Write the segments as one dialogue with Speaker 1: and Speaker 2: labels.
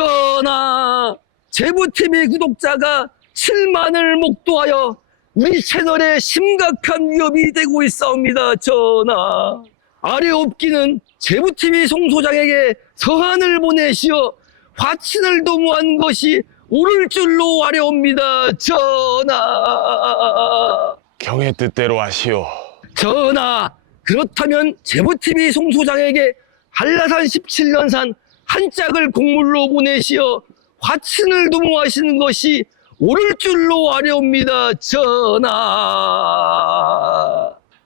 Speaker 1: 전하, 제보TV 구독자가 7만을 목도하여 우리 채널에 심각한 위협이 되고 있사옵니다. 전하, 아래 옵기는 제보TV 송소장에게 서한을 보내시어 화친을 도모한 것이 옳을 줄로 아래옵니다. 전하.
Speaker 2: 경의 뜻대로 하시오.
Speaker 1: 전하, 그렇다면 제보TV 송소장에게 한라산 17년산 한 짝을 곡물로 보내시어 화친을 도모하시는 것이 옳을 줄로 아려옵니다. 전하.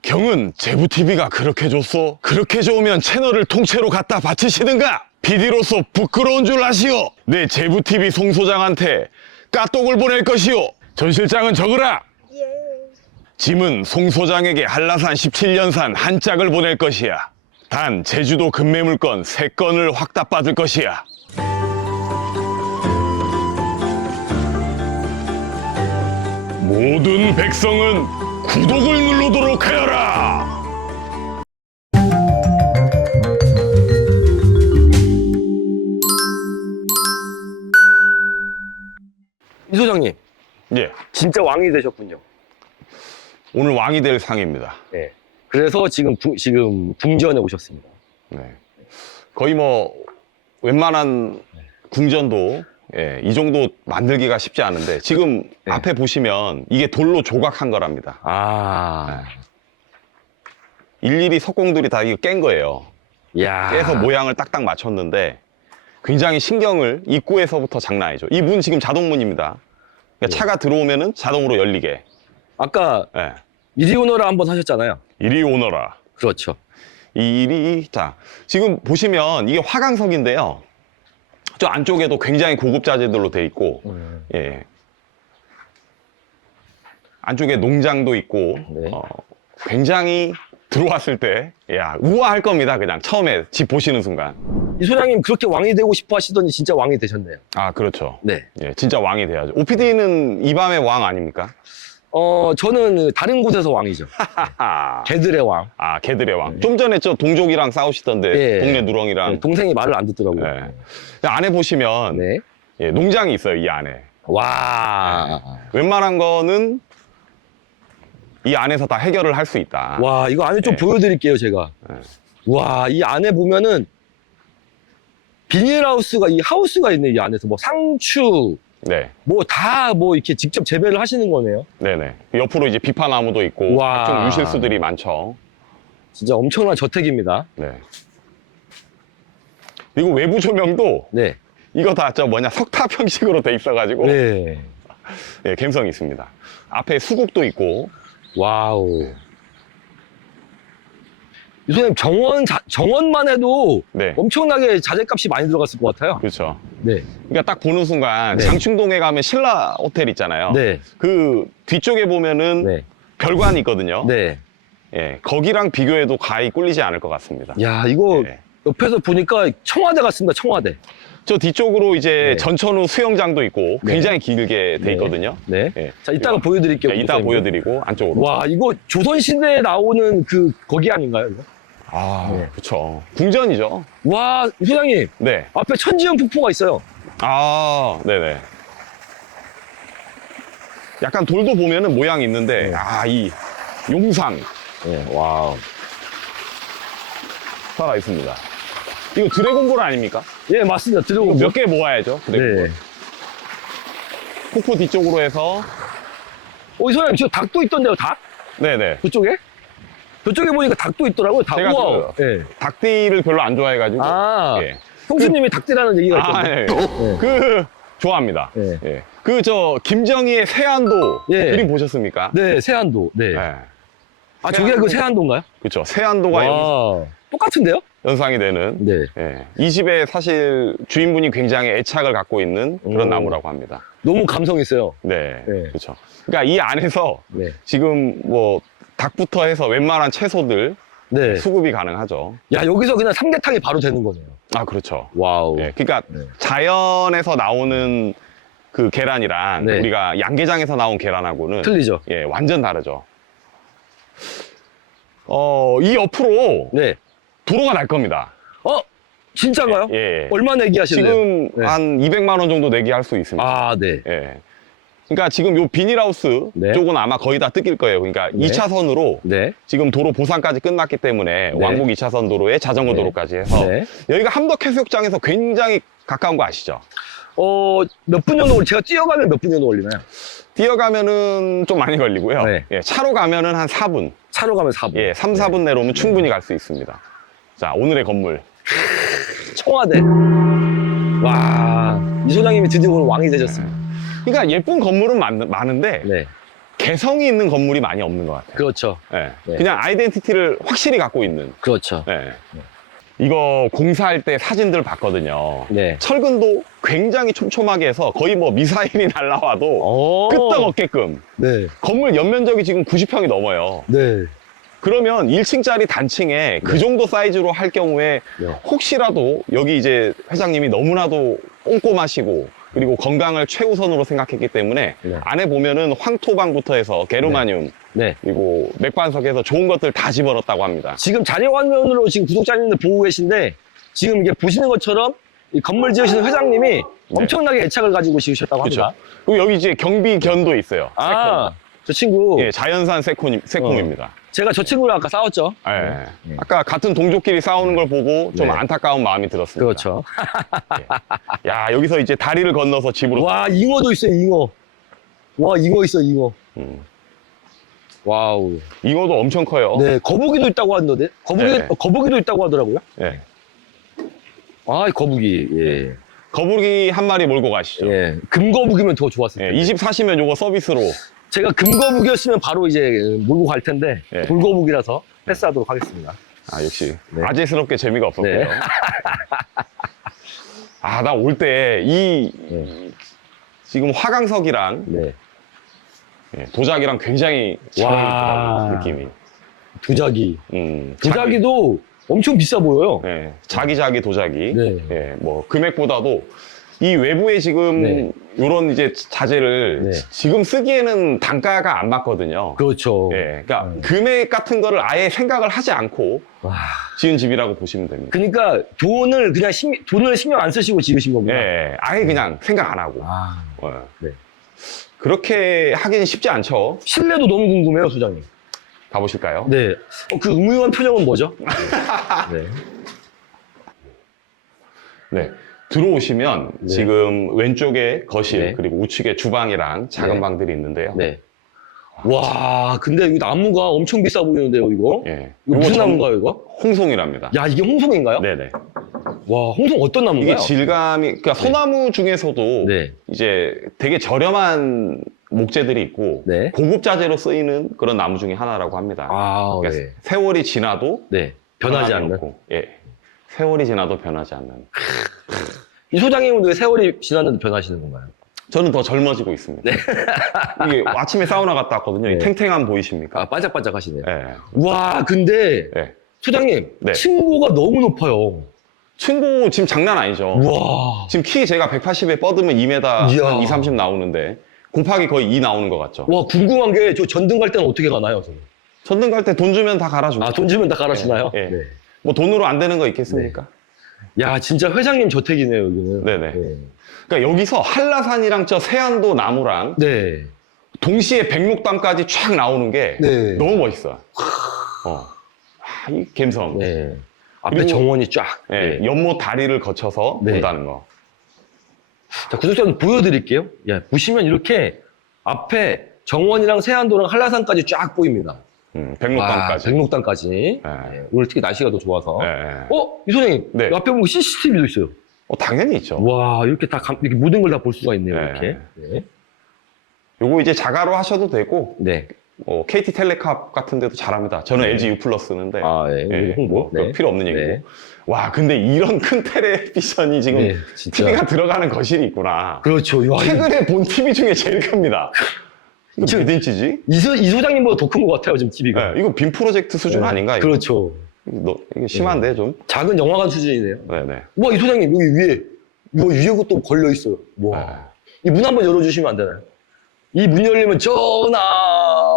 Speaker 2: 경은 제부TV가 그렇게 줬소? 그렇게 좋으면 채널을 통째로 갖다 바치시든가? PD로서 부끄러운 줄 아시오? 내 제부TV 송 소장한테 까똑을 보낼 것이오. 전 실장은 적으라. 짐은 송 소장에게 한라산 17년산 한 짝을 보낼 것이야. 단 제주도 급매물건 3건을 확답받을 것이야. 모든 백성은 구독을 누르도록 하여라.
Speaker 1: 이 소장님,
Speaker 2: 예,
Speaker 1: 진짜 왕이 되셨군요.
Speaker 2: 오늘 왕이 될 상입니다.
Speaker 1: 네. 그래서 지금 궁, 지금 궁전에 오셨습니다.
Speaker 2: 네. 거의 뭐 웬만한 궁전도 예, 이 정도 만들기가 쉽지 않은데 지금
Speaker 1: 네.
Speaker 2: 앞에 보시면 이게 돌로 조각한 거랍니다.
Speaker 1: 아,
Speaker 2: 일일이 석공들이 다 이거 깬 거예요.
Speaker 1: 야.
Speaker 2: 깨서 모양을 딱딱 맞췄는데 굉장히 신경을 입구에서부터 장난 아니죠. 이 문 지금 자동문입니다. 그러니까
Speaker 1: 네.
Speaker 2: 차가 들어오면은 자동으로 열리게.
Speaker 1: 아까
Speaker 2: 예.
Speaker 1: 이리 오너라 한번 하셨잖아요.
Speaker 2: 이리 오너라.
Speaker 1: 그렇죠.
Speaker 2: 이리 자 지금 보시면 이게 화강석인데요. 저 안쪽에도 굉장히 고급 자재들로 돼 있고 예 안쪽에 농장도 있고
Speaker 1: 네.
Speaker 2: 어, 굉장히 들어왔을 때야 우아할 겁니다. 그냥 처음에 집 보시는 순간
Speaker 1: 이 소장님 그렇게 왕이 되고 싶어 하시더니 진짜 왕이 되셨네요.
Speaker 2: 아 그렇죠.
Speaker 1: 네.
Speaker 2: 예 진짜 왕이 돼야죠. OPD는 이 밤의 왕 아닙니까?
Speaker 1: 어, 저는 다른 곳에서 왕이죠.
Speaker 2: 하하.
Speaker 1: 개들의 왕.
Speaker 2: 아 개들의 왕. 좀 전에 저 동족이랑 싸우시던데
Speaker 1: 예.
Speaker 2: 동네 누렁이랑
Speaker 1: 네, 동생이 말을 안 듣더라고요.
Speaker 2: 예. 안에 보시면
Speaker 1: 네.
Speaker 2: 예, 농장이 있어요 이 안에.
Speaker 1: 와.
Speaker 2: 웬만한 거는 이 안에서 다 해결을 할 수 있다.
Speaker 1: 와, 이거 안에 좀
Speaker 2: 네.
Speaker 1: 보여드릴게요, 제가.
Speaker 2: 네.
Speaker 1: 와, 이 안에 보면은 비닐하우스가, 이 하우스가 있네, 이 안에서. 뭐 상추,
Speaker 2: 네,
Speaker 1: 뭐 다 뭐 이렇게 직접 재배를 하시는 거네요.
Speaker 2: 네네. 옆으로 이제 비파나무도 있고
Speaker 1: 와.
Speaker 2: 각종 유실수들이 많죠.
Speaker 1: 진짜 엄청난 저택입니다.
Speaker 2: 네. 그리고 외부 조명도
Speaker 1: 네.
Speaker 2: 이거 다 저 뭐냐 석탑 형식으로 돼 있어가지고
Speaker 1: 네.
Speaker 2: 예, 감성이 있습니다. 앞에 수국도 있고
Speaker 1: 와우. 이 소장님 정원, 자- 정원만 해도
Speaker 2: 네,
Speaker 1: 엄청나게 자재값이 많이 들어갔을 것 같아요.
Speaker 2: 그렇죠.
Speaker 1: 네.
Speaker 2: 그러니까 딱 보는 순간
Speaker 1: 네.
Speaker 2: 장충동에 가면 신라 호텔 있잖아요.
Speaker 1: 네.
Speaker 2: 그 뒤쪽에 보면은
Speaker 1: 네.
Speaker 2: 별관이 있거든요.
Speaker 1: 네.
Speaker 2: 예, 거기랑 비교해도 가히 꿀리지 않을 것 같습니다.
Speaker 1: 야, 이거
Speaker 2: 예.
Speaker 1: 옆에서 보니까 청와대 같습니다, 청와대.
Speaker 2: 저 뒤쪽으로 이제
Speaker 1: 네.
Speaker 2: 전천후 수영장도 있고
Speaker 1: 네.
Speaker 2: 굉장히 길게 돼
Speaker 1: 네.
Speaker 2: 있거든요.
Speaker 1: 네.
Speaker 2: 예.
Speaker 1: 자, 이따가 보여드릴게요.
Speaker 2: 네, 이따. 보여드리고 안쪽으로.
Speaker 1: 와, 이거 조선 시대에 나오는 그, 거기 아닌가요, 이거?
Speaker 2: 아,
Speaker 1: 네.
Speaker 2: 그렇죠. 궁전이죠.
Speaker 1: 와, 소장님,
Speaker 2: 네.
Speaker 1: 앞에 천지연 폭포가 있어요.
Speaker 2: 아, 네네. 약간 돌도 보면은 모양이 있는데,
Speaker 1: 네.
Speaker 2: 아, 이 용상
Speaker 1: 네, 와우.
Speaker 2: 살아 있습니다. 이거 드래곤볼 아닙니까?
Speaker 1: 예, 맞습니다. 들어오고
Speaker 2: 몇개 모아야죠. 드래곤볼.
Speaker 1: 네.
Speaker 2: 폭포 뒤쪽으로 해서,
Speaker 1: 어, 이 소장님, 저 닭도 있던데요, 닭?
Speaker 2: 네네.
Speaker 1: 그쪽에? 저쪽에 보니까 닭도 있더라고요, 닭.
Speaker 2: 제가
Speaker 1: 우와. 예.
Speaker 2: 닭띠를 별로 안 좋아해가지고.
Speaker 1: 아,
Speaker 2: 예.
Speaker 1: 형수님이 닭띠라는 얘기가
Speaker 2: 아,
Speaker 1: 있던데.
Speaker 2: 예.
Speaker 1: 네.
Speaker 2: 그, 좋아합니다.
Speaker 1: 네.
Speaker 2: 예. 그, 저, 김정희의 세안도
Speaker 1: 예.
Speaker 2: 그림 보셨습니까?
Speaker 1: 네, 세안도. 네.
Speaker 2: 네.
Speaker 1: 아, 저게 그 세안도인가요?
Speaker 2: 그렇죠. 세안도가 연,
Speaker 1: 와, 똑같은데요?
Speaker 2: 연상이 되는.
Speaker 1: 네.
Speaker 2: 예. 이 집에 사실 주인분이 굉장히 애착을 갖고 있는 그런
Speaker 1: 오.
Speaker 2: 나무라고 합니다.
Speaker 1: 너무 감성 있어요.
Speaker 2: 네.
Speaker 1: 네.
Speaker 2: 그렇죠. 그러니까 이 안에서
Speaker 1: 네.
Speaker 2: 지금 뭐 닭부터 해서 웬만한 채소들
Speaker 1: 네.
Speaker 2: 수급이 가능하죠.
Speaker 1: 야, 여기서 그냥 삼계탕이 바로 되는 거네요.
Speaker 2: 아, 그렇죠.
Speaker 1: 와우.
Speaker 2: 예. 그러니까
Speaker 1: 네.
Speaker 2: 자연에서 나오는 그 계란이랑
Speaker 1: 네.
Speaker 2: 우리가 양계장에서 나온 계란하고는
Speaker 1: 틀리죠?
Speaker 2: 예, 완전 다르죠. 어, 이 옆으로
Speaker 1: 네.
Speaker 2: 도로가 날 겁니다.
Speaker 1: 어? 진짜가요?
Speaker 2: 예.
Speaker 1: 얼마 내기 하실래요?
Speaker 2: 지금
Speaker 1: 네.
Speaker 2: 한 200만 원 정도 내기 할 수 있습니다.
Speaker 1: 아, 네.
Speaker 2: 예. 그러니까 지금 요 비닐하우스
Speaker 1: 네.
Speaker 2: 쪽은 아마 거의 다 뜯길 거예요. 그러니까
Speaker 1: 네.
Speaker 2: 2차선으로
Speaker 1: 네.
Speaker 2: 지금 도로 보상까지 끝났기 때문에
Speaker 1: 네.
Speaker 2: 왕복 2차선 도로에 자전거
Speaker 1: 네.
Speaker 2: 도로까지 해서
Speaker 1: 네.
Speaker 2: 여기가 함덕 해수욕장에서 굉장히 가까운 거 아시죠?
Speaker 1: 어, 몇 분 정도, 걸- 제가 뛰어가면 몇 분 정도 걸리나요?
Speaker 2: 뛰어가면은 좀 많이 걸리고요.
Speaker 1: 네.
Speaker 2: 예, 차로 가면은 한 4분.
Speaker 1: 차로 가면 4분.
Speaker 2: 예, 3, 4분 내로면 충분히 갈 수 있습니다. 자, 오늘의 건물.
Speaker 1: 청와대. 와, 이 소장님이 드디어 오늘 왕이 되셨습니다.
Speaker 2: 그러니까 예쁜 건물은 많, 많은데
Speaker 1: 네.
Speaker 2: 개성이 있는 건물이 많이 없는 것 같아요.
Speaker 1: 그렇죠.
Speaker 2: 예,
Speaker 1: 네.
Speaker 2: 그냥 아이덴티티를 확실히 갖고 있는.
Speaker 1: 그렇죠.
Speaker 2: 예. 이거 공사할 때 사진들 봤거든요.
Speaker 1: 네.
Speaker 2: 철근도 굉장히 촘촘하게 해서 거의 뭐 미사일이 날라와도
Speaker 1: 오.
Speaker 2: 끄떡없게끔
Speaker 1: 네.
Speaker 2: 건물 연면적이 지금 90평이 넘어요.
Speaker 1: 네.
Speaker 2: 그러면 1층짜리 단층에 그 정도 사이즈로 할 경우에
Speaker 1: 네.
Speaker 2: 혹시라도 여기 이제 회장님이 너무나도 꼼꼼하시고 그리고 건강을 최우선으로 생각했기 때문에
Speaker 1: 네.
Speaker 2: 안에 보면은 황토방부터 해서 게르마늄
Speaker 1: 네.
Speaker 2: 그리고 맥반석에서 좋은 것들 다 집어넣었다고 합니다.
Speaker 1: 지금 자료 화면으로 지금 구독자님들 보고 계신데 지금 이게 보시는 것처럼 이 건물 지으시는 회장님이 엄청나게 애착을 가지고 지으셨다고
Speaker 2: 네. 그렇죠.
Speaker 1: 합니다.
Speaker 2: 그리고 여기 이제 경비견도 있어요.
Speaker 1: 아, 저 친구.
Speaker 2: 예, 자연산 새콤, 새콤입니다.
Speaker 1: 제가 저 친구랑 아까 싸웠죠.
Speaker 2: 예.
Speaker 1: 네.
Speaker 2: 아까 같은 동족끼리 싸우는 걸 보고 좀
Speaker 1: 네.
Speaker 2: 안타까운 마음이 들었습니다.
Speaker 1: 그렇죠.
Speaker 2: 야, 여기서 이제 다리를 건너서 집으로.
Speaker 1: 와, 잉어도 있어 요, 잉어. 와, 잉어 있어, 잉어.
Speaker 2: 음.
Speaker 1: 와우.
Speaker 2: 잉어도 엄청 커요.
Speaker 1: 네, 거북이도 있다고 하던데. 거북이,
Speaker 2: 네.
Speaker 1: 어, 거북이도 있다고 하더라고요.
Speaker 2: 예.
Speaker 1: 아, 이 거북이. 예.
Speaker 2: 거북이 한 마리 몰고 가시죠.
Speaker 1: 예. 금거북이면 더 좋았을
Speaker 2: 예,
Speaker 1: 텐데.
Speaker 2: 이집 사시면 요거 서비스로.
Speaker 1: 제가 금거북이었으면 바로 이제 몰고 갈 텐데
Speaker 2: 예.
Speaker 1: 돌거북이라서 패스하도록 하겠습니다.
Speaker 2: 아, 역시.
Speaker 1: 네.
Speaker 2: 아재스럽게 재미가 없었고요.
Speaker 1: 네.
Speaker 2: 아, 나 올 때 이
Speaker 1: 네.
Speaker 2: 지금 화강석이랑
Speaker 1: 네.
Speaker 2: 예, 도자기랑 굉장히 잘
Speaker 1: 와.
Speaker 2: 어울리더라고요, 느낌이.
Speaker 1: 도자기.
Speaker 2: 음,
Speaker 1: 도자기도 엄청 비싸 보여요.
Speaker 2: 자기, 예, 자기 자기 도자기.
Speaker 1: 네.
Speaker 2: 예, 뭐 금액보다도 이 외부에 지금
Speaker 1: 네.
Speaker 2: 이런 이제 자재를
Speaker 1: 네.
Speaker 2: 지- 지금 쓰기에는 단가가 안 맞거든요.
Speaker 1: 그렇죠.
Speaker 2: 예, 그러니까
Speaker 1: 음.
Speaker 2: 금액 같은 거를 아예 생각을 하지 않고
Speaker 1: 와.
Speaker 2: 지은 집이라고 보시면 됩니다.
Speaker 1: 그러니까 돈을 그냥 신, 돈을 신경 안 쓰시고 지으신
Speaker 2: 예,
Speaker 1: 거구나.
Speaker 2: 예, 아예 그냥 생각 안 하고.
Speaker 1: 아.
Speaker 2: 어.
Speaker 1: 네.
Speaker 2: 그렇게 하기는 쉽지 않죠.
Speaker 1: 실내도 너무 궁금해요, 소장님.
Speaker 2: 가보실까요?
Speaker 1: 네. 어, 그 음흉한 표정은 뭐죠? 네.
Speaker 2: 네. 들어오시면
Speaker 1: 네.
Speaker 2: 지금 왼쪽에 거실
Speaker 1: 네.
Speaker 2: 그리고 우측에 주방이랑 작은
Speaker 1: 네.
Speaker 2: 방들이 있는데요.
Speaker 1: 네. 와, 근데 이거 나무가 엄청 비싸 보이는데요, 이거?
Speaker 2: 예.
Speaker 1: 이거 무슨
Speaker 2: 전-
Speaker 1: 나무인가요, 이거?
Speaker 2: 홍송이랍니다.
Speaker 1: 야, 이게 홍송인가요?
Speaker 2: 네네.
Speaker 1: 와, 홍송 어떤 나무인가요?
Speaker 2: 이게 질감이 그러니까 소나무 중에서도
Speaker 1: 네.
Speaker 2: 이제 되게 저렴한 목재들이 있고
Speaker 1: 네.
Speaker 2: 고급 자재로 쓰이는 그런 나무 중에 하나라고 합니다.
Speaker 1: 아,
Speaker 2: 그러니까
Speaker 1: 네.
Speaker 2: 세월이 지나도
Speaker 1: 네. 변하지 않는.
Speaker 2: 않고, 예. 세월이 지나도 변하지 않는.
Speaker 1: 이 소장님은 왜 세월이 지났는데 변하시는 건가요?
Speaker 2: 저는 더 젊어지고 있습니다. 이게 아침에 사우나 갔다 왔거든요. 이
Speaker 1: 네.
Speaker 2: 탱탱함 보이십니까?
Speaker 1: 아, 반짝반짝 하시네요.
Speaker 2: 예.
Speaker 1: 와, 근데
Speaker 2: 예.
Speaker 1: 소장님,
Speaker 2: 네.
Speaker 1: 층고가 너무 높아요.
Speaker 2: 친구 지금 장난 아니죠.
Speaker 1: 와.
Speaker 2: 지금 키 제가 180에 뻗으면 2m
Speaker 1: 이야.
Speaker 2: 한 2, 30 나오는데 곱하기 거의 2 나오는 것 같죠.
Speaker 1: 와, 궁금한 게 저 전등 갈 때는 어떻게 가나요, 저는?
Speaker 2: 전등 갈 때 돈 주면 다 갈아주고.
Speaker 1: 아, 돈 주면 다 갈아주나요?
Speaker 2: 예.
Speaker 1: 네.
Speaker 2: 뭐 돈으로 안 되는 거 있겠습니까?
Speaker 1: 야, 진짜 회장님 저택이네요, 여기는.
Speaker 2: 네네.
Speaker 1: 네.
Speaker 2: 그러니까 여기서 한라산이랑 저 세안도 나무랑
Speaker 1: 네.
Speaker 2: 동시에 백록담까지 쫙 나오는 게
Speaker 1: 네.
Speaker 2: 너무 멋있어요. 어. 아, 이 감성.
Speaker 1: 네. 앞에
Speaker 2: 그리고-
Speaker 1: 정원이 쫙.
Speaker 2: 예,
Speaker 1: 네.
Speaker 2: 연못 다리를 거쳐서
Speaker 1: 네.
Speaker 2: 본다는 거.
Speaker 1: 자, 구독자님 보여드릴게요. 야, 보시면 이렇게 앞에 정원이랑 세안도랑 한라산까지 쫙 보입니다.
Speaker 2: 음, 백록담까지.
Speaker 1: 아, 백록당까지.
Speaker 2: 네.
Speaker 1: 네, 오늘 특히 날씨가 더 좋아서.
Speaker 2: 예, 예.
Speaker 1: 어? 이 소장님.
Speaker 2: 네.
Speaker 1: 앞에 보면 CCTV도 있어요.
Speaker 2: 어, 당연히 있죠.
Speaker 1: 와, 이렇게 다, 감- 이렇게 모든 걸 다 볼 수가 있네요,
Speaker 2: 네.
Speaker 1: 이렇게. 네.
Speaker 2: 요거 이제 자가로 하셔도 되고,
Speaker 1: 네.
Speaker 2: 어, KT 텔레캅 같은 데도 잘합니다. 저는
Speaker 1: 네.
Speaker 2: LG U 플러스 쓰는데.
Speaker 1: 아, 예.
Speaker 2: 예,
Speaker 1: 홍보.
Speaker 2: 뭐, 그거 필요 없는 얘기고.
Speaker 1: 네.
Speaker 2: 와, 근데 이런 큰 텔레비전이 지금
Speaker 1: 네, 진짜.
Speaker 2: TV가 들어가는 거실이 있구나.
Speaker 1: 그렇죠. 와, 이-
Speaker 2: 최근에 본 TV 중에 제일 큽니다. 이거 몇 인치지?
Speaker 1: 이, 소, 이 소장님보다 더 큰 것 같아요, 지금 TV가.
Speaker 2: 네, 이거 빔 프로젝트 수준 아닌가? 이거?
Speaker 1: 그렇죠.
Speaker 2: 이거, 너- 이거 심한데, 좀?
Speaker 1: 작은 영화관 수준이네요.
Speaker 2: 네네.
Speaker 1: 와, 이 소장님, 여기 위에, 뭐 위에 것도 걸려 있어요. 와.
Speaker 2: 네.
Speaker 1: 이문 한번 열어주시면 안 되나요? 이 문 열리면 전화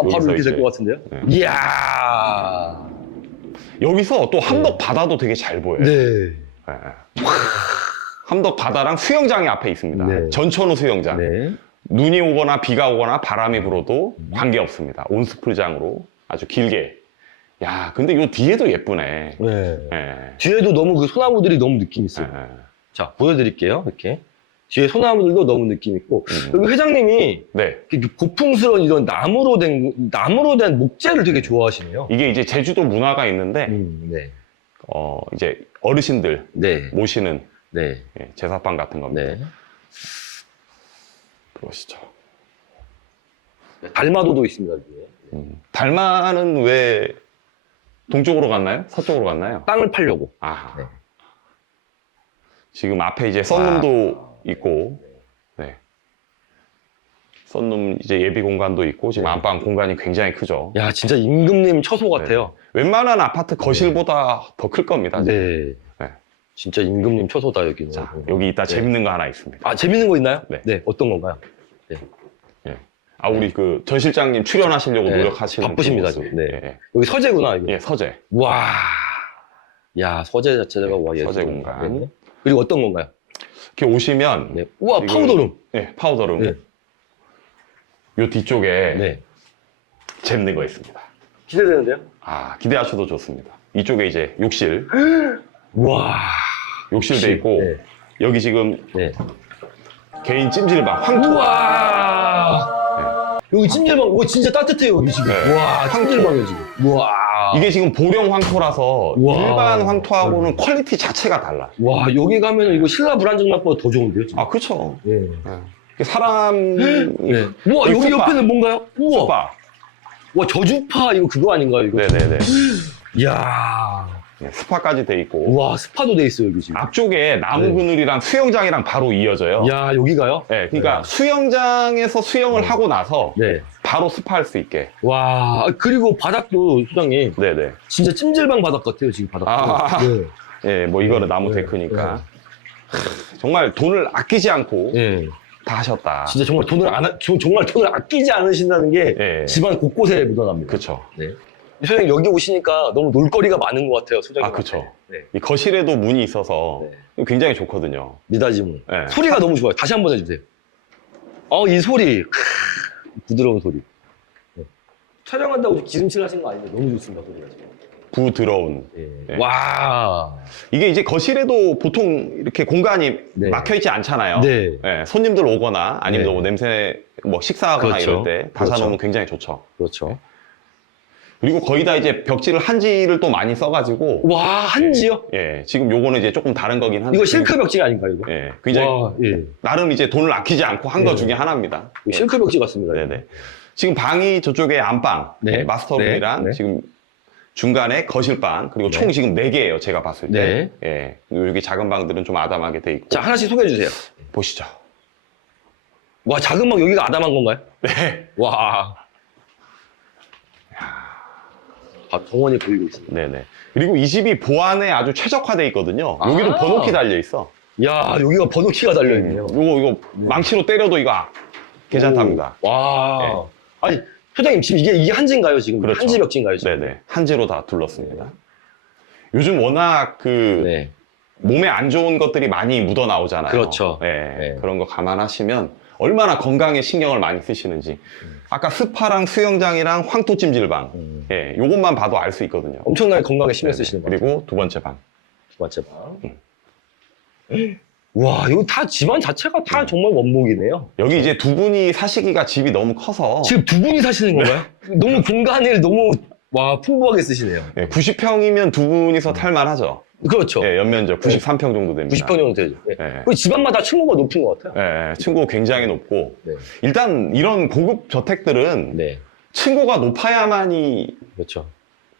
Speaker 1: 바로
Speaker 2: 여기서
Speaker 1: 이렇게 될
Speaker 2: 이제-
Speaker 1: 것 같은데요?
Speaker 2: 네.
Speaker 1: 이야.
Speaker 2: 여기서 또 함덕 바다도 되게 잘 보여요.
Speaker 1: 네.
Speaker 2: 예, 예. 함덕 바다랑 수영장이 앞에 있습니다.
Speaker 1: 네.
Speaker 2: 전천후 수영장.
Speaker 1: 네.
Speaker 2: 눈이 오거나 비가 오거나 바람이 불어도 관계 없습니다. 온스풀장으로 아주 길게. 야, 근데 요 뒤에도 예쁘네.
Speaker 1: 네.
Speaker 2: 예.
Speaker 1: 뒤에도 너무 그 소나무들이 너무 느낌
Speaker 2: 예,
Speaker 1: 있어요.
Speaker 2: 예.
Speaker 1: 자, 보여드릴게요. 이렇게. 뒤에 소나무들도 너무 느낌 있고.
Speaker 2: 음.
Speaker 1: 여기 회장님이
Speaker 2: 네.
Speaker 1: 이렇게 고풍스러운 이런 나무로 된, 나무로 된 목재를 되게 좋아하시네요.
Speaker 2: 이게 이제 제주도 문화가 있는데,
Speaker 1: 음, 네.
Speaker 2: 어, 이제 어르신들
Speaker 1: 네.
Speaker 2: 모시는
Speaker 1: 네.
Speaker 2: 예, 제사방 같은 겁니다.
Speaker 1: 네.
Speaker 2: 그러시죠.
Speaker 1: 달마도도 있습니다.
Speaker 2: 음. 달마는 왜 동쪽으로 갔나요? 서쪽으로 갔나요?
Speaker 1: 땅을 팔려고.
Speaker 2: 아.
Speaker 1: 네.
Speaker 2: 지금 앞에 이제 썬룸도 있고, 네. 썬룸 이제 예비 공간도 있고, 지금
Speaker 1: 네.
Speaker 2: 안방 공간이 굉장히 크죠.
Speaker 1: 야, 진짜 임금님 처소 같아요.
Speaker 2: 웬만한 아파트 거실보다 더 클 겁니다. 지금.
Speaker 1: 네.
Speaker 2: 네.
Speaker 1: 진짜 임금님 처소다, 여기는.
Speaker 2: 자, 여기 이따
Speaker 1: 네.
Speaker 2: 재밌는 거 하나 있습니다.
Speaker 1: 아, 재밌는 거 있나요?
Speaker 2: 네.
Speaker 1: 어떤 건가요?
Speaker 2: 아, 우리 그 전 실장님 출연하시려고
Speaker 1: 네.
Speaker 2: 노력하시는
Speaker 1: 바쁘십니다,
Speaker 2: 그 모습.
Speaker 1: 지금. 네.
Speaker 2: 예,
Speaker 1: 여기 서재구나, 이거.
Speaker 2: 예, 서재.
Speaker 1: 와. 야, 서재 자체가 와,
Speaker 2: 네, 서재. 공간.
Speaker 1: 네. 그리고 어떤 건가요?
Speaker 2: 이렇게 오시면,
Speaker 1: 네. 우와,
Speaker 2: 지금-
Speaker 1: 파우더룸.
Speaker 2: 예, 파우더룸.
Speaker 1: 네.
Speaker 2: 요 뒤쪽에
Speaker 1: 네.
Speaker 2: 재밌는 거 있습니다.
Speaker 1: 기대되는데요?
Speaker 2: 아, 기대하셔도 좋습니다. 이쪽에 이제 욕실,
Speaker 1: 와.
Speaker 2: 욕실 돼 있고,
Speaker 1: 네.
Speaker 2: 여기 지금
Speaker 1: 네.
Speaker 2: 개인 찜질방, 황토.
Speaker 1: 우와. 여기 찜질방, 이거 진짜 따뜻해요, 여기 지금.
Speaker 2: 네.
Speaker 1: 와, 찜질방이에요, 지금. 우와.
Speaker 2: 이게 지금 보령 황토라서
Speaker 1: 우와.
Speaker 2: 일반 황토하고는 퀄리티 자체가 달라.
Speaker 1: 와, 여기 가면 이거 신라 불안정락보다 더 좋은데요, 지금.
Speaker 2: 아, 그쵸.
Speaker 1: 네.
Speaker 2: 이게 사람,
Speaker 1: 네. 우와,
Speaker 2: 여기
Speaker 1: 여기
Speaker 2: 스파.
Speaker 1: 옆에는 뭔가요? 우와.
Speaker 2: 스파.
Speaker 1: 와, 저주파, 이거 그거 아닌가요, 이거?
Speaker 2: 네네네.
Speaker 1: 이야.
Speaker 2: 네, 스파까지 돼 있고.
Speaker 1: 우와, 스파도 돼 있어요, 여기 지금.
Speaker 2: 앞쪽에 나무
Speaker 1: 네.
Speaker 2: 그늘이랑 수영장이랑 바로 이어져요.
Speaker 1: 야, 여기가요?
Speaker 2: 네, 그러니까
Speaker 1: 네.
Speaker 2: 수영장에서 수영을
Speaker 1: 네.
Speaker 2: 하고 나서
Speaker 1: 네.
Speaker 2: 바로 스파할 수 있게.
Speaker 1: 와, 아, 그리고 바닥도 수장님
Speaker 2: 네네.
Speaker 1: 진짜 찜질방 바닥 같아요 지금 바닥.
Speaker 2: 아.
Speaker 1: 네.
Speaker 2: 예, 뭐 이거는
Speaker 1: 네,
Speaker 2: 나무
Speaker 1: 네,
Speaker 2: 데크니까. 정말 돈을 아끼지 않고
Speaker 1: 네.
Speaker 2: 다 하셨다.
Speaker 1: 진짜 정말 돈을 안 아- 저- 정말 돈을 아끼지 않으신다는 게
Speaker 2: 예.
Speaker 1: 집안 곳곳에 묻어납니다.
Speaker 2: 그쵸.
Speaker 1: 네. 소장님 여기 오시니까 너무 놀거리가 많은 것 같아요, 소장님.
Speaker 2: 아, 그쵸.
Speaker 1: 네.
Speaker 2: 이 거실에도 문이 있어서
Speaker 1: 네.
Speaker 2: 굉장히 좋거든요.
Speaker 1: 미닫이문.
Speaker 2: 네.
Speaker 1: 소리가 너무 좋아요. 다시 한번 해주세요. 어, 이 소리. 크, 부드러운 소리. 네. 촬영한다고 기름칠 하신 거 아닌데 너무 좋습니다, 소리가 지금.
Speaker 2: 부드러운.
Speaker 1: 예.
Speaker 2: 네.
Speaker 1: 와.
Speaker 2: 이게 이제 거실에도 보통 이렇게 공간이
Speaker 1: 네.
Speaker 2: 막혀 있지 않잖아요.
Speaker 1: 네.
Speaker 2: 예, 손님들 오거나 아니면
Speaker 1: 네.
Speaker 2: 뭐 냄새 뭐 식사하거나
Speaker 1: 그렇죠.
Speaker 2: 이럴 때
Speaker 1: 그렇죠.
Speaker 2: 놓으면 굉장히 좋죠.
Speaker 1: 그렇죠.
Speaker 2: 그리고 거의 다 이제 벽지를 한지를 또 많이 써가지고
Speaker 1: 와, 한지요?
Speaker 2: 예, 지금 요거는 이제 조금 다른 거긴 한데
Speaker 1: 이거 실크 벽지 아닌가요, 이거?
Speaker 2: 예, 굉장히
Speaker 1: 와, 예.
Speaker 2: 나름 이제 돈을 아끼지 않고 한거
Speaker 1: 네.
Speaker 2: 중에 하나입니다.
Speaker 1: 이거 실크 벽지 같습니다.
Speaker 2: 네네. 지금 방이 저쪽에 안방,
Speaker 1: 네.
Speaker 2: 마스터룸이랑
Speaker 1: 네. 네.
Speaker 2: 지금 중간에 거실방 그리고 총
Speaker 1: 네.
Speaker 2: 지금 네 개예요. 제가 봤을 때. 예. 그리고 여기 작은 방들은 좀 아담하게 돼 있고.
Speaker 1: 자, 하나씩 소개해 주세요.
Speaker 2: 보시죠.
Speaker 1: 와, 작은 방 여기가 아담한 건가요?
Speaker 2: 네.
Speaker 1: 와. 아, 정원이 보이고 있습니다.
Speaker 2: 네네. 그리고 이 집이 보안에 아주 최적화돼 있거든요. 여기도
Speaker 1: 아.
Speaker 2: 번호키 달려 있어.
Speaker 1: 야, 여기가 번호키가 달려있네요.
Speaker 2: 이거 이거 망치로 때려도 이거 아- 괜찮답니다.
Speaker 1: 오, 와. 아니, 소장님, 지금 이게, 이게 한지인가요, 지금?
Speaker 2: 그렇죠.
Speaker 1: 한지 벽지인가요, 지금?
Speaker 2: 네네. 한지로 다 둘렀습니다. 요즘 워낙 그
Speaker 1: 네.
Speaker 2: 몸에 안 좋은 것들이 많이 묻어 나오잖아요.
Speaker 1: 그렇죠.
Speaker 2: 예,
Speaker 1: 네.
Speaker 2: 그런 거 감안하시면 얼마나 건강에 신경을 많이 쓰시는지. 아까 스파랑 수영장이랑 황토 찜질방.
Speaker 1: 음.
Speaker 2: 예, 요것만 봐도 알 수 있거든요.
Speaker 1: 엄청나게 건강에 신경
Speaker 2: 네네.
Speaker 1: 쓰시는 거.
Speaker 2: 그리고 두 번째 방.
Speaker 1: 두 번째 방. 와, 이거 다 집안 자체가 다 정말 원목이네요.
Speaker 2: 여기 이제 두 분이 사시기가 집이 너무 커서
Speaker 1: 지금 두 분이 사시는 건가요? 너무 공간을 너무 와 풍부하게 쓰시네요.
Speaker 2: 예, 90평이면 두 분이서 탈만하죠.
Speaker 1: 그렇죠.
Speaker 2: 예, 연면적 93평 정도 됩니다.
Speaker 1: 90평 정도 되죠. 네.
Speaker 2: 예.
Speaker 1: 그 집안마다 층고가 높은 것 같아요.
Speaker 2: 예, 예, 층고 굉장히 높고
Speaker 1: 네.
Speaker 2: 일단 이런 고급 저택들은
Speaker 1: 네.
Speaker 2: 층고가 높아야만이
Speaker 1: 그렇죠.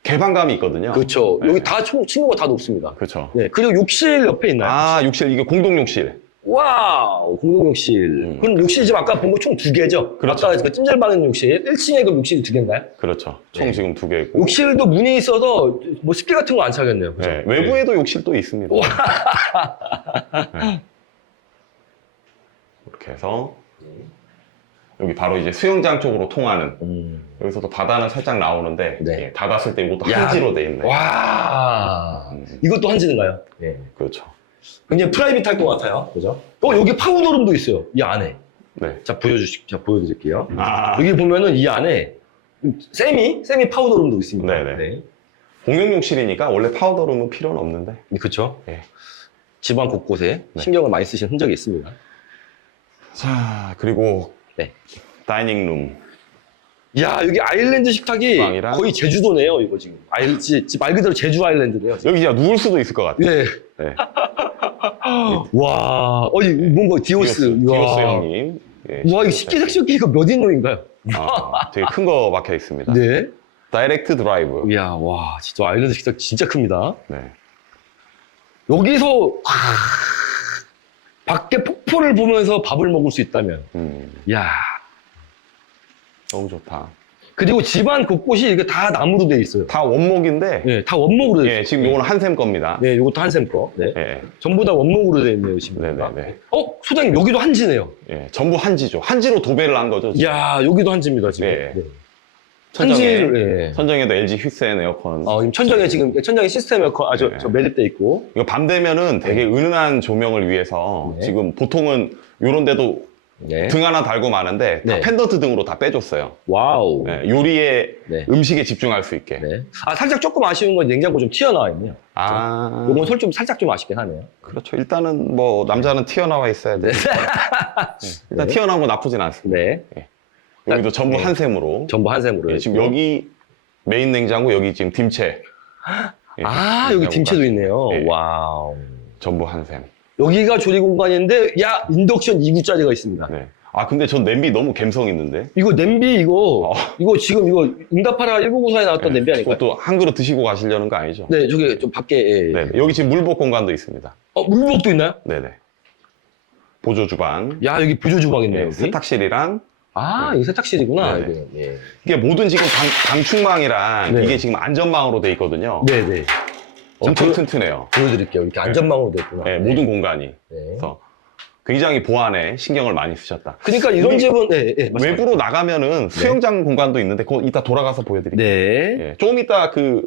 Speaker 2: 개방감이 있거든요.
Speaker 1: 그렇죠.
Speaker 2: 네.
Speaker 1: 여기 다 층- 층고가 다 높습니다.
Speaker 2: 그렇죠.
Speaker 1: 네. 그리고 욕실 옆에 있나요?
Speaker 2: 아, 욕실 이게 공동 욕실.
Speaker 1: 와우, 공동욕실.
Speaker 2: 음.
Speaker 1: 그럼 욕실 지금 아까 본 거 총 두 개죠?
Speaker 2: 그렇죠.
Speaker 1: 아까 그 찜질방은 욕실, 1층에 그 욕실이 두 개인가요?
Speaker 2: 그렇죠. 총
Speaker 1: 네.
Speaker 2: 지금 두개 있고.
Speaker 1: 욕실도 문이 있어서 뭐 습기 같은 거 안 차겠네요. 그죠?
Speaker 2: 네, 외부에도 욕실 또 있습니다. 네. 이렇게 해서 여기 바로 이제 수영장 쪽으로 통하는
Speaker 1: 음.
Speaker 2: 여기서도 바다는 살짝 나오는데
Speaker 1: 네.
Speaker 2: 예, 닫았을 때 이것도
Speaker 1: 야.
Speaker 2: 한지로 돼 있네.
Speaker 1: 와.
Speaker 2: 음,
Speaker 1: 이것도 한지인가요? 네.
Speaker 2: 그렇죠.
Speaker 1: 굉장히 프라이빗할 것 같아요. 그죠? 어, 여기 파우더룸도 있어요. 이 안에.
Speaker 2: 네.
Speaker 1: 자, 보여주시, 자, 보여드릴게요.
Speaker 2: 아,
Speaker 1: 여기 보면은 이 안에 세미, 세미 파우더룸도 있습니다.
Speaker 2: 네네.
Speaker 1: 네.
Speaker 2: 공용욕실이니까 원래 파우더룸은 필요는 없는데.
Speaker 1: 그렇죠.
Speaker 2: 예.
Speaker 1: 집안 곳곳에
Speaker 2: 네.
Speaker 1: 신경을 많이 쓰신 흔적이 있습니다.
Speaker 2: 자, 그리고
Speaker 1: 네.
Speaker 2: 다이닝룸.
Speaker 1: 이야, 여기 아일랜드 식탁이
Speaker 2: 방이랑-
Speaker 1: 거의 제주도네요, 이거 지금. 아일, 지- 지- 말 그대로 제주 아일랜드네요. 지금.
Speaker 2: 여기 진짜 누울 수도 있을 것 같아요.
Speaker 1: 네.
Speaker 2: 네.
Speaker 1: 와, 어이, 뭔가 디오스.
Speaker 2: 디오스. 디오스 형님. 예,
Speaker 1: 와, 이거 식기세척기 이거 몇 인용인가요?
Speaker 2: 아, 되게 큰거 박혀 있습니다.
Speaker 1: 네.
Speaker 2: 다이렉트 드라이브.
Speaker 1: 이야, 와, 진짜 아일랜드 식탁 진짜 큽니다.
Speaker 2: 네.
Speaker 1: 여기서, 아, 밖에 폭포를 보면서 밥을 먹을 수 있다면.
Speaker 2: 음,
Speaker 1: 이야.
Speaker 2: 너무 좋다.
Speaker 1: 그리고 집안 곳곳이 이게 다 나무로 돼 있어요.
Speaker 2: 다 원목인데,
Speaker 1: 네, 다 원목으로 돼 있어요.
Speaker 2: 예, 지금 요거는 한샘 겁니다.
Speaker 1: 네, 이것도 한샘 거. 네.
Speaker 2: 예,
Speaker 1: 전부 다 원목으로 돼 있네요, 지금.
Speaker 2: 네네네.
Speaker 1: 어, 소장님, 여기도 한지네요.
Speaker 2: 예, 전부 한지죠. 한지로 도배를 한 거죠. 지금.
Speaker 1: 이야, 여기도 한지입니다, 지금.
Speaker 2: 네.
Speaker 1: 네.
Speaker 2: 천정에,
Speaker 1: 한지를, 예.
Speaker 2: 천정에도 LG 휘센 에어컨.
Speaker 1: 어, 지금 천장에 지금, 천장에 시스템 에어컨, 아, 저,
Speaker 2: 네.
Speaker 1: 저 매립돼 있고.
Speaker 2: 이거 밤 되면은 되게 은은한 조명을 위해서
Speaker 1: 네.
Speaker 2: 지금 보통은 요런 데도
Speaker 1: 네.
Speaker 2: 등 하나 달고 마는데 다
Speaker 1: 네.
Speaker 2: 펜던트 등으로 다 빼줬어요.
Speaker 1: 와우.
Speaker 2: 네, 요리에
Speaker 1: 네.
Speaker 2: 음식에 집중할 수 있게.
Speaker 1: 네. 아, 살짝 조금 아쉬운 건 냉장고 좀 튀어나와 있네요.
Speaker 2: 아,
Speaker 1: 요건 솔 좀 살짝 좀 아쉽긴 하네요.
Speaker 2: 그렇죠. 일단은 뭐 남자는 튀어나와 있어야 돼. 네. 일단
Speaker 1: 네.
Speaker 2: 튀어나온 건 나쁘진 않습니다.
Speaker 1: 네.
Speaker 2: 여기도 전부
Speaker 1: 네.
Speaker 2: 한샘으로.
Speaker 1: 전부 한샘으로.
Speaker 2: 예, 지금 여기 메인 냉장고 여기 지금. 예,
Speaker 1: 아, 여기
Speaker 2: 냉장고가
Speaker 1: dim체도 있네요.
Speaker 2: 예.
Speaker 1: 와우.
Speaker 2: 전부 한샘.
Speaker 1: 여기가 조리 공간인데, 야, 인덕션 2구짜리가 있습니다.
Speaker 2: 네. 아 근데 전 냄비 너무 감성 있는데.
Speaker 1: 이거 냄비, 이거,
Speaker 2: 어.
Speaker 1: 이거 지금 이거 응답하라 1994에 나왔던 냄비 아닐까요?
Speaker 2: 그것도 한 그릇 드시고 가시려는 거 아니죠?
Speaker 1: 네, 저기 좀 밖에. 예, 예.
Speaker 2: 네. 여기 지금 물복 공간도 있습니다.
Speaker 1: 어, 물복도 있나요?
Speaker 2: 네네. 보조 주방.
Speaker 1: 야, 여기 부조 주방 있네요,
Speaker 2: 예,
Speaker 1: 여기.
Speaker 2: 세탁실이랑
Speaker 1: 아, 이거 세탁실이구나.
Speaker 2: 네네.
Speaker 1: 이거. 예.
Speaker 2: 이게 모든 지금 방, 방충망이랑
Speaker 1: 네.
Speaker 2: 이게 지금 안전망으로 돼 있거든요.
Speaker 1: 네 네.
Speaker 2: 엄청
Speaker 1: 보-
Speaker 2: 튼튼해요.
Speaker 1: 보여드릴게요. 이렇게 안전망으로 됐구나.
Speaker 2: 네, 모든 공간이.
Speaker 1: 네.
Speaker 2: 그래서 굉장히 보안에 신경을 많이 쓰셨다.
Speaker 1: 그러니까 이런
Speaker 2: 우리
Speaker 1: 집은, 네, 네, 맞습니다.
Speaker 2: 외부로 나가면은 수영장 공간도 있는데 그거 이따 돌아가서 보여드릴게요.
Speaker 1: 네.
Speaker 2: 예, 조금 이따 그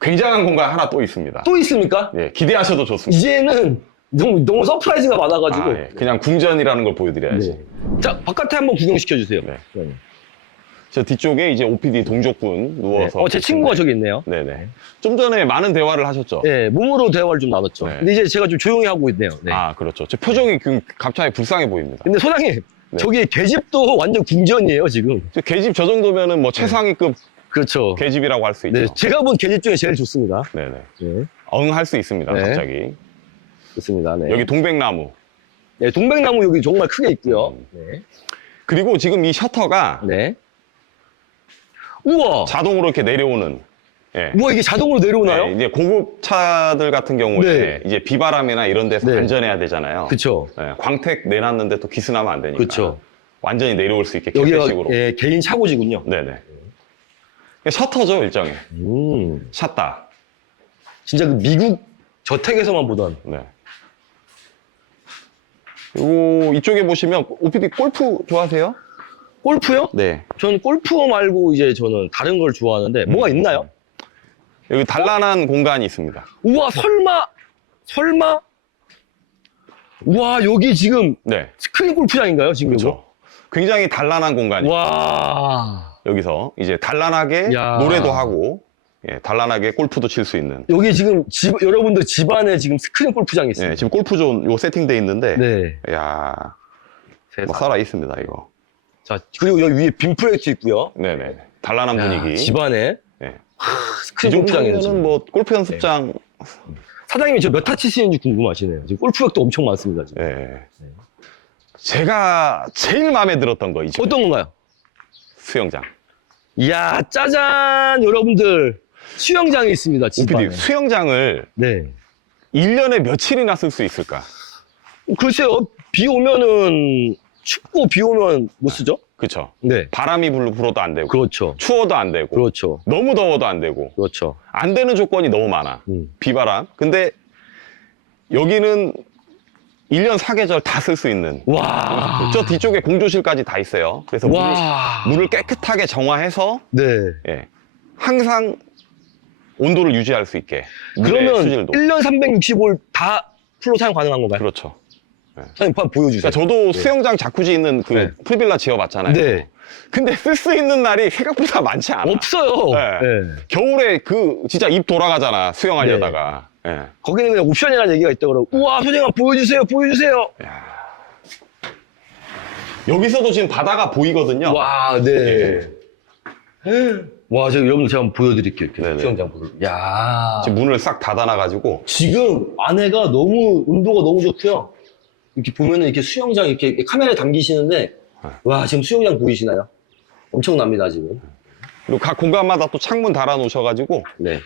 Speaker 2: 굉장한 공간 하나 또 있습니다.
Speaker 1: 또 있습니까?
Speaker 2: 예, 기대하셔도 좋습니다.
Speaker 1: 이제는 너무, 너무 서프라이즈가 많아가지고.
Speaker 2: 아, 예, 그냥 궁전이라는 걸 보여드려야지.
Speaker 1: 네. 자, 바깥에 한번 구경시켜 주세요.
Speaker 2: 네.
Speaker 1: 네.
Speaker 2: 저 뒤쪽에 이제 OPD 동족분 누워서.
Speaker 1: 어, 제 친구가 저기 있네요.
Speaker 2: 네네. 좀 전에 많은 대화를 하셨죠?
Speaker 1: 네, 몸으로 대화를 좀 나눴죠.
Speaker 2: 네.
Speaker 1: 근데 이제 제가 좀 조용히 하고 있네요. 네.
Speaker 2: 아, 그렇죠. 저 표정이 그 갑자기 불쌍해 보입니다.
Speaker 1: 근데 소장님,
Speaker 2: 네.
Speaker 1: 저기 계집도 완전 궁전이에요, 지금.
Speaker 2: 저 계집 저 정도면은 뭐 최상위급
Speaker 1: 그렇죠.
Speaker 2: 계집이라고 할 수 있죠.
Speaker 1: 네, 제가 본 계집 중에 제일 좋습니다.
Speaker 2: 네네.
Speaker 1: 네,
Speaker 2: 응 할 수 있습니다.
Speaker 1: 네.
Speaker 2: 갑자기.
Speaker 1: 좋습니다. 네.
Speaker 2: 여기 동백나무.
Speaker 1: 네, 동백나무 여기 정말 크게 있고요.
Speaker 2: 음.
Speaker 1: 네.
Speaker 2: 그리고 지금 이 셔터가
Speaker 1: 네. 우와!
Speaker 2: 자동으로 이렇게 내려오는. 예.
Speaker 1: 우와, 이게 자동으로 내려오나요?
Speaker 2: 네, 이제 고급 차들 같은 경우에
Speaker 1: 네.
Speaker 2: 이제 비바람이나 이런 데서
Speaker 1: 네.
Speaker 2: 안전해야 되잖아요.
Speaker 1: 그쵸.
Speaker 2: 예, 광택 내놨는데 또 기스나면 안 되니까.
Speaker 1: 그쵸.
Speaker 2: 완전히 내려올 수 있게
Speaker 1: 여기가
Speaker 2: 캡패식으로.
Speaker 1: 예, 개인 차고지군요.
Speaker 2: 네네. 셔터죠, 일종의.
Speaker 1: 음.
Speaker 2: 샷다.
Speaker 1: 진짜 그 미국 저택에서만 보던.
Speaker 2: 네. 그리고 이쪽에 보시면 OPD 골프 좋아하세요?
Speaker 1: 골프요?
Speaker 2: 네.
Speaker 1: 저는 골프 말고 이제 저는 다른 걸 좋아하는데 뭐가
Speaker 2: 음.
Speaker 1: 있나요?
Speaker 2: 여기 단란한 공간이 있습니다.
Speaker 1: 우와, 설마, 설마? 우와, 여기 지금
Speaker 2: 네.
Speaker 1: 스크린 골프장인가요, 지금
Speaker 2: 그렇죠. 굉장히 단란한 공간이
Speaker 1: 이거? 와.
Speaker 2: 여기서 이제 단란하게
Speaker 1: 야.
Speaker 2: 노래도 하고 예, 단란하게 골프도 칠 수 있는
Speaker 1: 여기 지금 집, 여러분들 집 안에 지금 스크린 골프장이 있어요.
Speaker 2: 예, 지금 골프존 요 세팅돼 있는데
Speaker 1: 네.
Speaker 2: 야,
Speaker 1: 세상.
Speaker 2: 뭐 살아 있습니다 이거.
Speaker 1: 자, 그리고 여기 위에 빔 프로젝트 있고요.
Speaker 2: 네네. 단란한
Speaker 1: 야,
Speaker 2: 분위기.
Speaker 1: 집안에
Speaker 2: 예. 이
Speaker 1: 스크린 골프장이에요.
Speaker 2: 정도면은
Speaker 1: 지금.
Speaker 2: 뭐 골프 연습장.
Speaker 1: 사장님이 저 몇타 치시는지 궁금하시네요. 지금 골프백도 엄청 많습니다. 지금.
Speaker 2: 예. 제가 제일 마음에 들었던 거 이제
Speaker 1: 어떤 건가요?
Speaker 2: 수영장.
Speaker 1: 이야, 짜잔! 여러분들, 수영장이 있습니다, 집안에.
Speaker 2: OPD 수영장을
Speaker 1: 네.
Speaker 2: 1년에 며칠이나 쓸 수 있을까?
Speaker 1: 글쎄요, 비 오면은, 춥고 비 오면 못 쓰죠?
Speaker 2: 그쵸.
Speaker 1: 네.
Speaker 2: 바람이 불- 불어도 안 되고,
Speaker 1: 그렇죠.
Speaker 2: 추워도 안 되고,
Speaker 1: 그렇죠.
Speaker 2: 너무 더워도 안 되고,
Speaker 1: 그렇죠.
Speaker 2: 안 되는 조건이 너무 많아.
Speaker 1: 음.
Speaker 2: 비바람. 근데 여기는 1년 사계절 다 쓸 수 있는.
Speaker 1: 와.
Speaker 2: 저 뒤쪽에 공조실까지 다 있어요. 그래서 물을,
Speaker 1: 와.
Speaker 2: 물을 깨끗하게 정화해서
Speaker 1: 네.
Speaker 2: 예, 항상 온도를 유지할 수 있게. 물의
Speaker 1: 그러면
Speaker 2: 수질도.
Speaker 1: 1년 365일 다 풀로 사용 가능한 건가요?
Speaker 2: 그렇죠.
Speaker 1: 사장님 한번 보여주세요.
Speaker 2: 그러니까 저도 수영장 자쿠지 있는 그
Speaker 1: 네.
Speaker 2: 풀빌라 지어봤잖아요.
Speaker 1: 네.
Speaker 2: 근데 쓸 수 있는 날이 생각보다 많지 않아.
Speaker 1: 없어요.
Speaker 2: 네.
Speaker 1: 네.
Speaker 2: 겨울에 그 진짜 입 돌아가잖아 수영하려다가. 예.
Speaker 1: 거기는 그냥 옵션이라는 얘기가 있다고 그러고 우와 소장님 보여주세요 보여주세요
Speaker 2: 여기서도 지금 바다가 보이거든요.
Speaker 1: 와 네. 와 제가 여러분들 제가 한번 보여드릴게요 이렇게
Speaker 2: 네네.
Speaker 1: 수영장 보를 야
Speaker 2: 지금 문을 싹 닫아놔가지고
Speaker 1: 지금 안에가 너무 온도가 너무 좋고요 이렇게 보면은 이렇게 수영장 이렇게 카메라에 담기시는데
Speaker 2: 네.
Speaker 1: 와 지금 수영장 보이시나요? 엄청납니다 지금
Speaker 2: 그리고 각 공간마다 또 창문 달아 놓으셔가지고
Speaker 1: 네.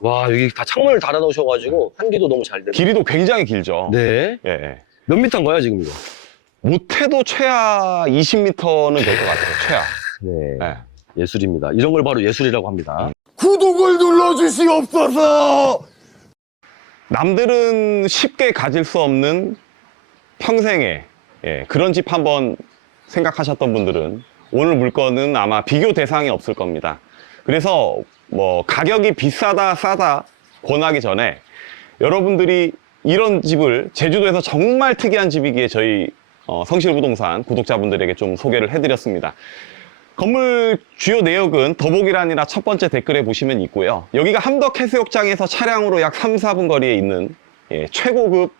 Speaker 1: 와 여기 다 창문을 달아 놓으셔가지고 환기도 너무 잘 되고
Speaker 2: 길이도 굉장히 길죠.
Speaker 1: 네.
Speaker 2: 예, 예.
Speaker 1: 몇 미터인가요 지금 이거?
Speaker 2: 못해도 최하 20m는 될 것 같아요. 최하.
Speaker 1: 네.
Speaker 2: 예.
Speaker 1: 예술입니다. 이런 걸 바로 예술이라고 합니다.
Speaker 2: 구독을 눌러주시옵소서. 남들은 쉽게 가질 수 없는 평생에 예, 그런 집 한번 생각하셨던 분들은 오늘 물건은 아마 비교 대상이 없을 겁니다. 그래서 뭐 가격이 비싸다 싸다 권하기 전에 여러분들이 이런 집을 제주도에서 정말 특이한 집이기에 저희 어, 성실부동산 구독자분들에게 좀 소개를 해드렸습니다. 건물 주요 내역은 더보기란이나 첫 번째 댓글에 보시면 있고요. 여기가 함덕 해수욕장에서 차량으로 약 3, 4분 거리에 있는 예, 최고급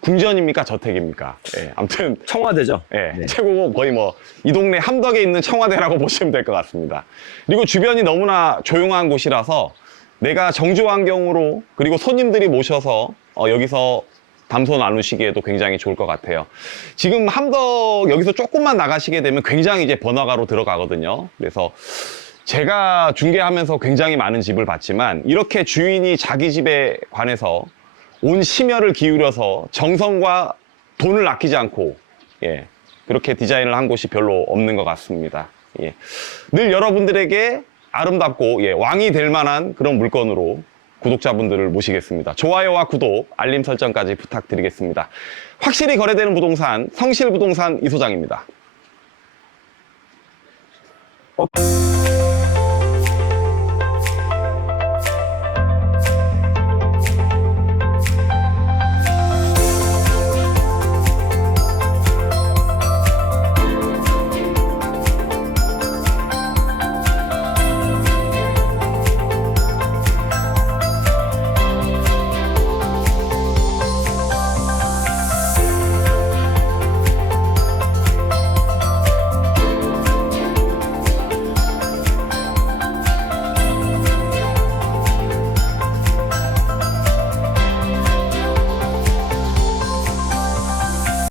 Speaker 2: 궁전입니까? 저택입니까? 예, 아무튼
Speaker 1: 청와대죠.
Speaker 2: 예,
Speaker 1: 네.
Speaker 2: 최고급 거의 뭐 이 동네 함덕에 있는 청와대라고 보시면 될 것 같습니다. 그리고 주변이 너무나 조용한 곳이라서 내가 정주 환경으로 그리고 손님들이 모셔서 어, 여기서 담소 나누시기에도 굉장히 좋을 것 같아요. 지금 함덕 여기서 조금만 나가시게 되면 굉장히 이제 번화가로 들어가거든요. 그래서 제가 중개하면서 굉장히 많은 집을 봤지만 이렇게 주인이 자기 집에 관해서 온 심혈을 기울여서 정성과 돈을 아끼지 않고 예, 그렇게 디자인을 한 곳이 별로 없는 것 같습니다. 예. 늘 여러분들에게 아름답고 예, 왕이 될 만한 그런 물건으로 구독자분들을 모시겠습니다. 좋아요와 구독, 알림 설정까지 부탁드리겠습니다. 확실히 거래되는 부동산 성실부동산 이 소장입니다.
Speaker 1: 어,